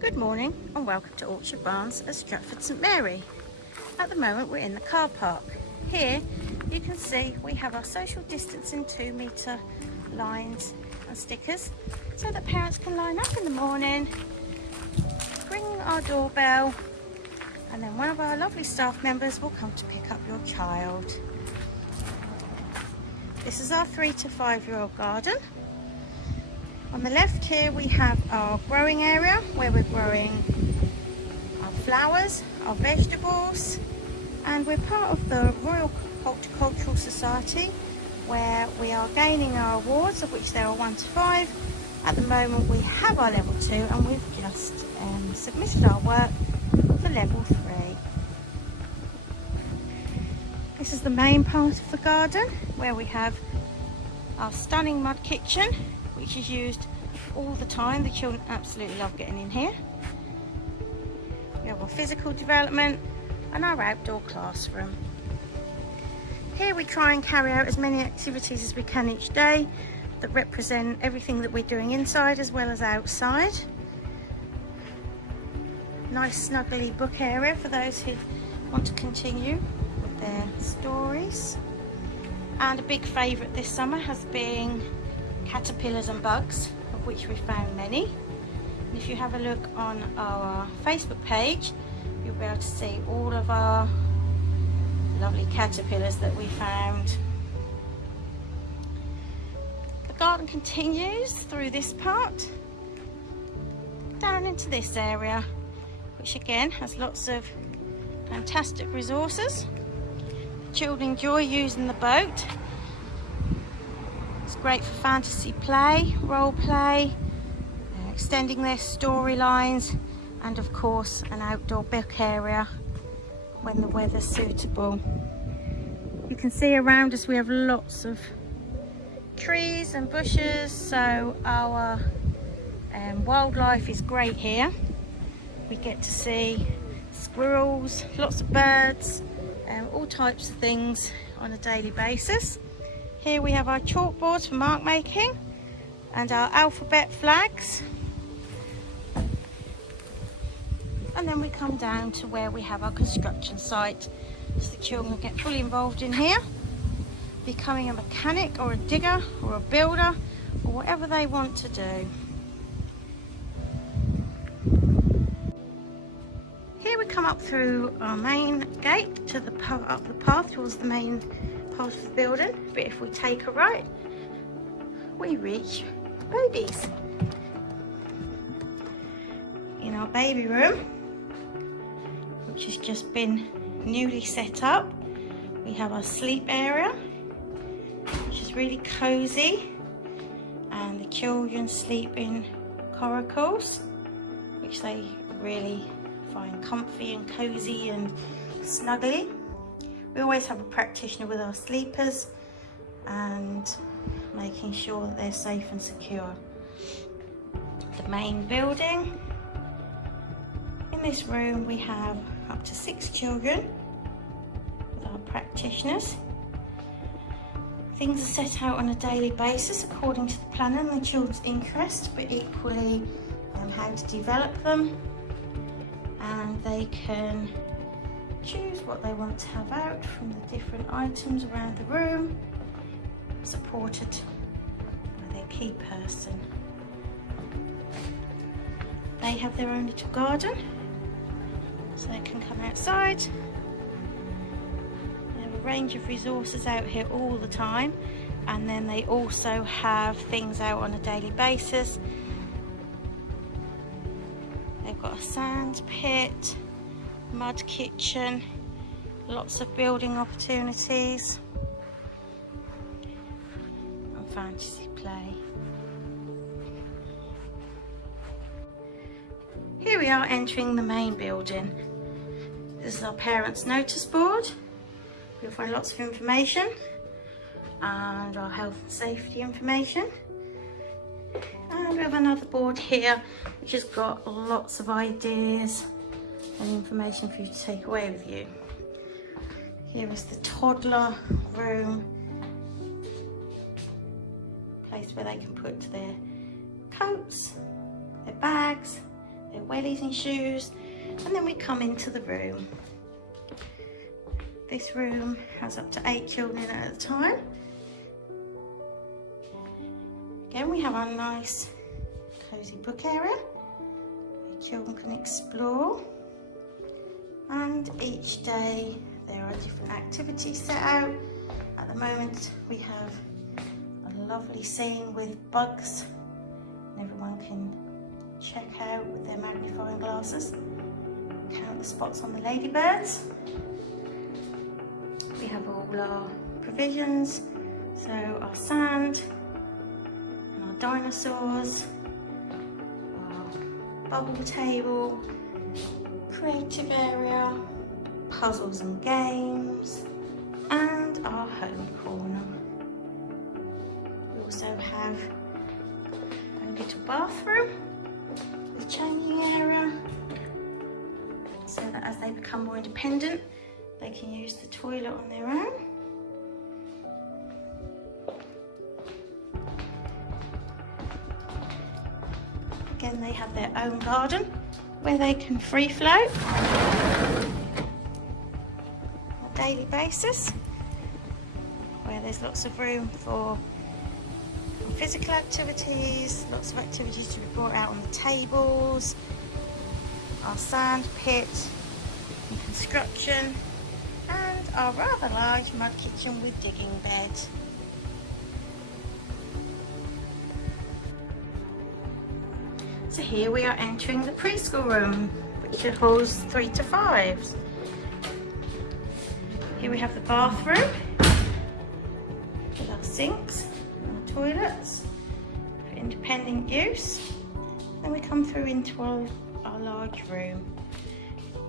Good morning and welcome to Orchard Barns at Stratford St Mary. At the moment we're in the car park. Here you can see we have our social distancing 2-metre lines and stickers so that parents can line up in the morning, ring our doorbell, and then one of our lovely staff members will come to pick up your child. This is our 3 to 5-year-old garden. On the left here we have our growing area where we're growing our flowers, our vegetables, and we're part of the Royal Horticultural Society where we are gaining our awards, of which there are 1 to 5. At the moment we have our level 2 and we've just submitted our work for level 3. This is the main part of the garden where we have our stunning mud kitchen, which is used all the time. The children absolutely love getting in here. We have our physical development and our outdoor classroom. Here we try and carry out as many activities as we can each day that represent everything that we're doing inside as well as outside. Nice snuggly book area for those who want to continue with their stories. And a big favourite this summer has been caterpillars and bugs, of which we found many. And if you have a look on our Facebook page, you'll be able to see all of our lovely caterpillars that we found. The garden continues through this part down into this area, which again has lots of fantastic resources. The children enjoy using the boat. It's great for fantasy play, role play, extending their storylines, and of course an outdoor book area when the weather's suitable. You can see around us we have lots of trees and bushes, so our wildlife is great here. We get to see squirrels, lots of birds, all types of things on a daily basis. Here we have our chalkboards for mark making and our alphabet flags. And then we come down to where we have our construction site, so the children get fully involved in here, becoming a mechanic or a digger or a builder or whatever they want to do. Here we come up through our main gate to up the path towards the main part of the building, but if we take a right we reach babies. In our baby room, which has just been newly set up, we have our sleep area, which is really cozy, and the children sleep in coracles, which they really find comfy and cozy and snuggly. We always have a practitioner with our sleepers and making sure that they're safe and secure. The main building. In this room we have up to 6 children with our practitioners. Things are set out on a daily basis according to the plan and the children's interest, but equally how to develop them, and they can choose what they want to have out from the different items around the room, supported by their key person. They have their own little garden, so they can come outside. They have a range of resources out here all the time, and then they also have things out on a daily basis. They've got a sand pit, mud kitchen, lots of building opportunities, and fantasy play. Here we are entering the main building. This is our parents' notice board. You'll find lots of information and our health and safety information. And we have another board here which has got lots of ideas and information for you to take away with you. Here is the toddler room, place where they can put their coats, their bags, their wellies and shoes, and then we come into the room. This room has up to 8 children at a time. Again, we have our nice cosy book area where children can explore, and each day there are different activities set out. At the moment we have a lovely scene with bugs, and everyone can check out with their magnifying glasses, count the spots on the ladybirds. We have all our provisions, so our sand, dinosaurs, our bubble table, creative area, puzzles and games, and our home corner. We also have a little bathroom with changing area, so that as they become more independent, they can use the toilet on their own. Again, they have their own garden where they can free float on a daily basis, where there's lots of room for physical activities, lots of activities to be brought out on the tables, our sand pit and construction, and our rather large mud kitchen with digging bed. So here we are entering the preschool room, which holds 3 to 5s. Here we have the bathroom with our sinks and our toilets for independent use. Then we come through into our large room.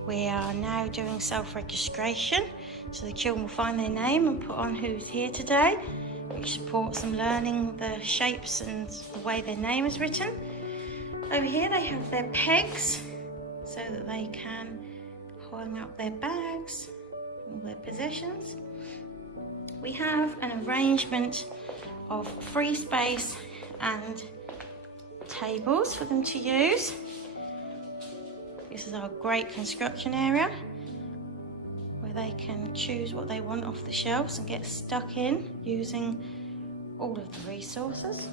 We are now doing self-registration, so the children will find their name and put on who's here today, which supports them learning the shapes and the way their name is written. Over here they have their pegs so that they can hang up their bags, all their possessions. We have an arrangement of free space and tables for them to use. This is our great construction area where they can choose what they want off the shelves and get stuck in using all of the resources.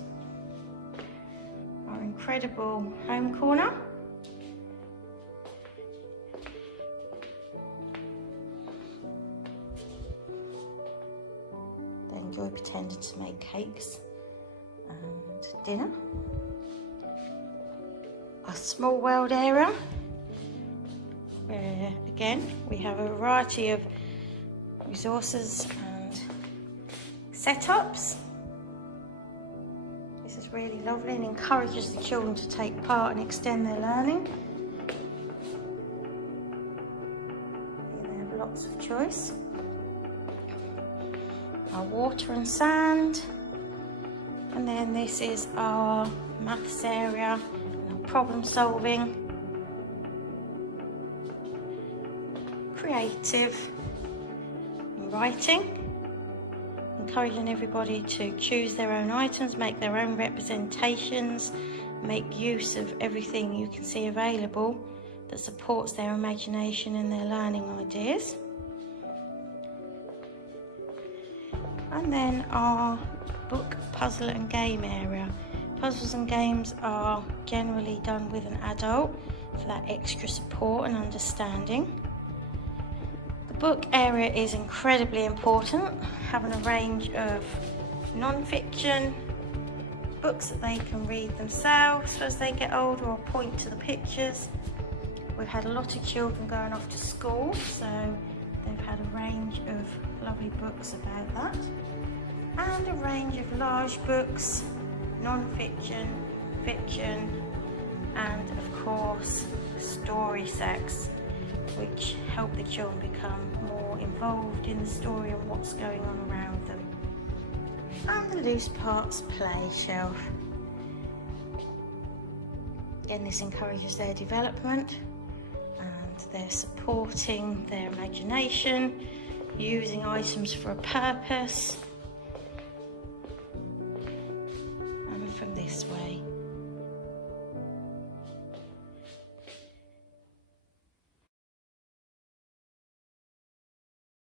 Our incredible home corner. They enjoy pretending to make cakes and dinner. Our small world area, where again we have a variety of resources and setups. This is really lovely and encourages the children to take part and extend their learning. Here they have lots of choice. Our water and sand, and then this is our maths area, our problem solving, creative and writing. Encouraging everybody to choose their own items, make their own representations, make use of everything you can see available that supports their imagination and their learning ideas. And then our book, puzzle and game area. Puzzles and games are generally done with an adult for that extra support and understanding. The book area is incredibly important, having a range of non-fiction books that they can read themselves as they get older or point to the pictures. We've had a lot of children going off to school, so they've had a range of lovely books about that, and a range of large books, non-fiction, fiction, and of course story sets, which help the children become more involved in the story and what's going on around them. And the loose parts play shelf. Again, this encourages their development and they're supporting their imagination, using items for a purpose, and from this way